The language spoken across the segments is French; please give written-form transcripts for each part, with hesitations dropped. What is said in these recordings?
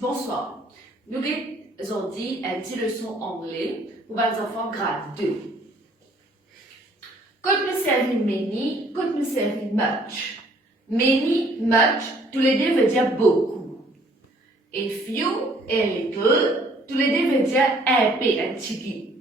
Bonsoir. Nous avons dit une petite leçon anglais pour les enfants grade 2. Quand nous servons many, quand nous servons much. Many, much, tous les deux veut dire beaucoup. Et few et little, tous les deux veut dire un peu, un petit.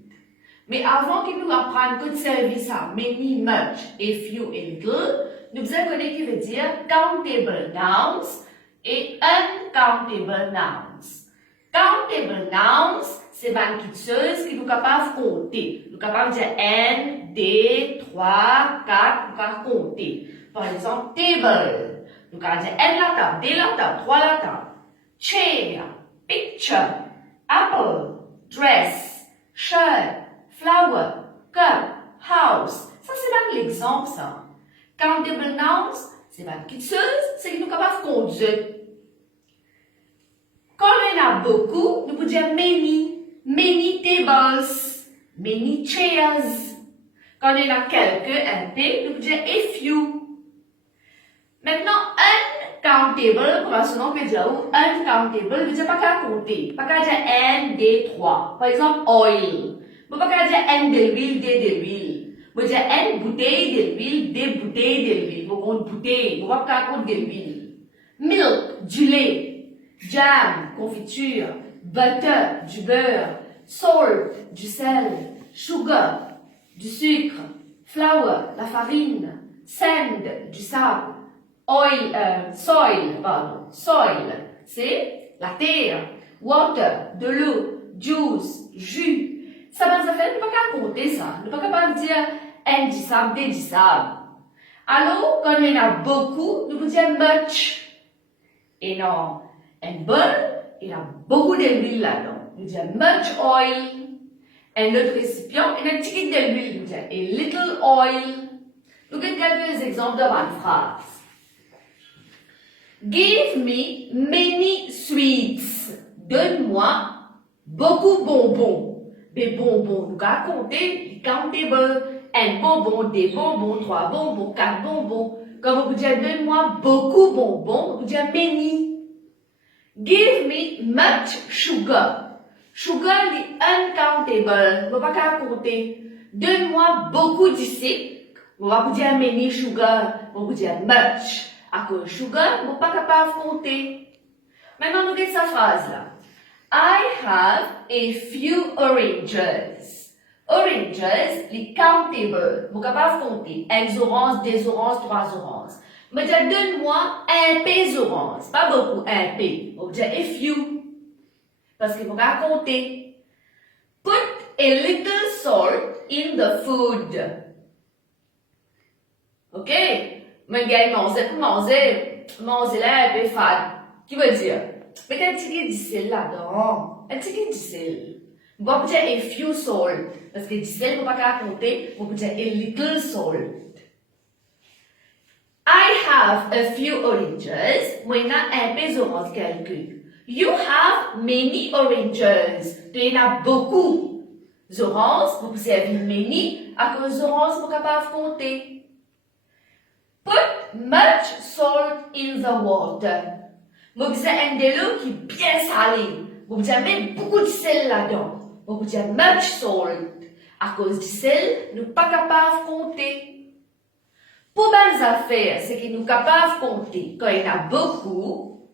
Mais avant que nous apprenions que servir ça, many, much et few et little, nous devons connaître qui veut dire countable nouns et uncountable nouns. Countable nouns, c'est une chose qui nous capables de compter. Nous capables de dire 1, 2, 3, 4, nous capables de compter. Par exemple, table. Nous capables de dire 1 la table, 2 la table, 3 la table. Chair, picture, apple, dress, shirt, flower, cup, house. Ça, c'est même l'exemple, ça. Countable nouns, c'est une petite chose, c'est que nous capables de conduire. Quand on a beaucoup, nous pouvons dire many tables, many chairs. Quand on a quelques, un peu, nous pouvons dire a few. Maintenant, uncountable, comme son nom peut dire, uncountable, veut dire pas qu'à compter, pas qu'à dire 1, 2, 3. Par exemple, oil. Vous ne pouvez pas dire 1 de l'huile, 2 de l'huile. Vous pouvez dire 1 bouteille de l'huile, 2 bouteilles de l'huile. Vous comptez bouteille, vous ne pouvez pas compter de l'huile. Milk, du lait. Jam, confiture. Butter, du beurre. Salt, du sel. Sugar, du sucre. Flour, la farine. Sand, du sable. Soil, c'est la terre. Water, de l'eau. Juice, jus. Ça va nous faire, nous ne pouvons pas compter ça. Nous ne pouvons pas dire indissable, dédissable. Alors, quand il y en a beaucoup, nous pouvons dire much. Et non, un bol, il y a beaucoup d'huile là-dedans. Nous disons much oil. Un autre récipient, il y a un petit peu d'huile. Nous disons a little oil. Nous avons quelques exemples de ma phrase. Give me many sweets. Donne-moi beaucoup bonbons. Des bonbons, nous allons compter, countable, un bonbon, des bonbons, 3 bonbons, 4 bonbons. Quand vous pouvez dire, donne-moi beaucoup bonbons, vous pouvez dire many. Give me much sugar. Sugar est uncountable, vous ne pouvez pas compter. Donne-moi beaucoup de sucre, vous ne pouvez pas dire many sugar, vous pouvez dire much. À cause sugar, vous ne pouvez pas compter. Maintenant, nous regardons cette phrase-là. I have a few oranges. Oranges, les countable. Vous pouvez pas compter. 1 orange, 2 oranges, 3 oranges. Mais donne-moi un peu d'orange. Pas beaucoup, un peu. Vous dire a few. Parce que vous pouvez compter. Put a little salt in the food. Ok? Mais gars, manger là un peu fade. Qui veut dire? Mettez un petit peu de sel là-dedans. Un petit peu de sel. Vous pouvez dire a few salt. Parce que du sel, vous ne pouvez pas compter. Vous pouvez dire a little salt. I have a few oranges. Moi, il y a un peu d'orange quelques. You have many oranges. Tu en as beaucoup. Oranges, vous pouvez dire many. À cause d'oranges, vous ne pouvez pas compter. Put much salt in the water. Vous pouvez dire un de l'eau qui est bien salé. Vous pouvez mettre beaucoup de sel là-dedans. Vous pouvez dire much salt. À cause du sel, nous ne sommes pas capables de compter. Pour les affaires, c'est que nous sommes capables de compter. Quand il y en a beaucoup,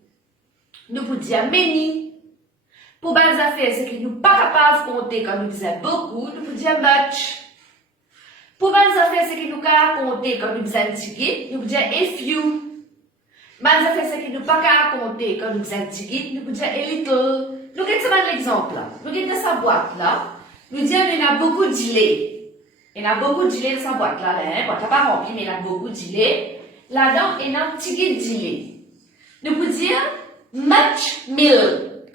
nous pouvons dire many. Pour les affaires, c'est que nous ne sommes pas capables de compter. Quand nous disons beaucoup, nous pouvons dire much. Pour les affaires, c'est que nous sommes capables de compter. Quand nous disons petit, nous pouvons dire a few. Mais ça fait ce que nous ne pouvons pas compter quand nous sommes petits, nous pouvons dire a little. Nous regardons l'exemple là. Nous regardons sa boîte là. Nous disons qu'il y a beaucoup de lait. Il y a beaucoup de lait dans sa boîte là. La boîte n'est pas remplie, mais il y a beaucoup de lait. Là-dedans, il y a un petit peu de lait. Nous pouvons dire much milk.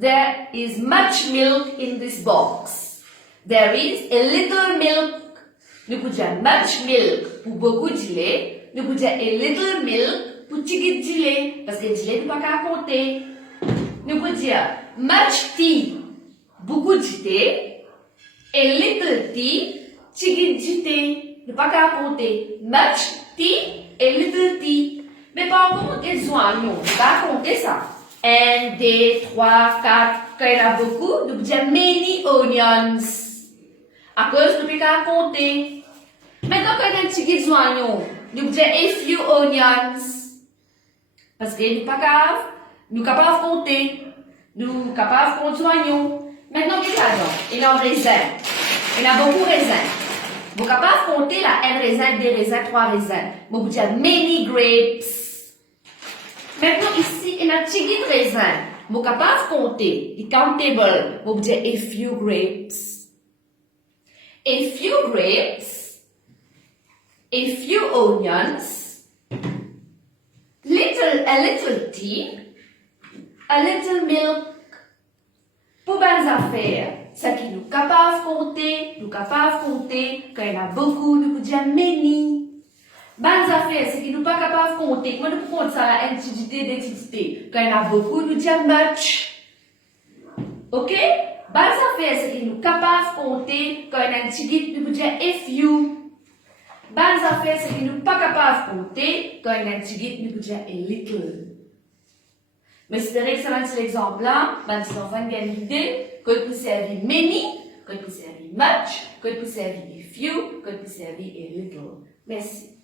There is much milk in this box. There is a little milk. Nous pouvons dire much milk pour beaucoup de lait. Nous pouvons dire a little milk pour petit de lait, parce que le lait ne peut pas compter. Nous pouvons dire much tea, beaucoup de thé, et little tea, petit de thé, ne peut pas compter. Much tea et little tea. Mais par contre, ils ont un nom, on ne peut pas compter ça. 1, 2, 3, 4. Quand il y en a beaucoup, nous disons many onions. À cause, nous pouvons compter. Maintenant, quand il y a un petit guide joignons, nous disons a few onions. Parce que nous sommes capables de compter. Nous sommes capables de compter joignons. Maintenant, qu'est-ce qu'il y a dedans? Il y a un raisin. Il y a beaucoup de raisins. Vous êtes capable de compter là, un raisin, deux raisins, trois raisins. Vous dites many grapes. Maintenant, ici, il y a un petit guide raisin. Vous êtes capable de compter. Il countable. Vous dites a few grapes. A few grapes. A few onions. A little tea. A little milk. Pour bonnes affaires, c'est qui nous capables de compter, quand il y en a beaucoup, nous pouvons dire many. Bonnes affaires, c'est qui nous pas capables de compter, comment nous pouvons compter ça à entité, quand il y en a beaucoup, nous disons much. Ok? Bonnes affaires, c'est qui nous capables de compter, quand il y en a entité, nous pouvons dire a few. Bonnes affaires, c'est qui nous pas capables de compter, quand il y en a entité, nous pouvons dire a little. Mais j'espère que ça va être l'exemple là. Maintenant, on va gagner l'idée que vous servir many, que vous servir much, que vous servir a few, que vous servir a little. Merci.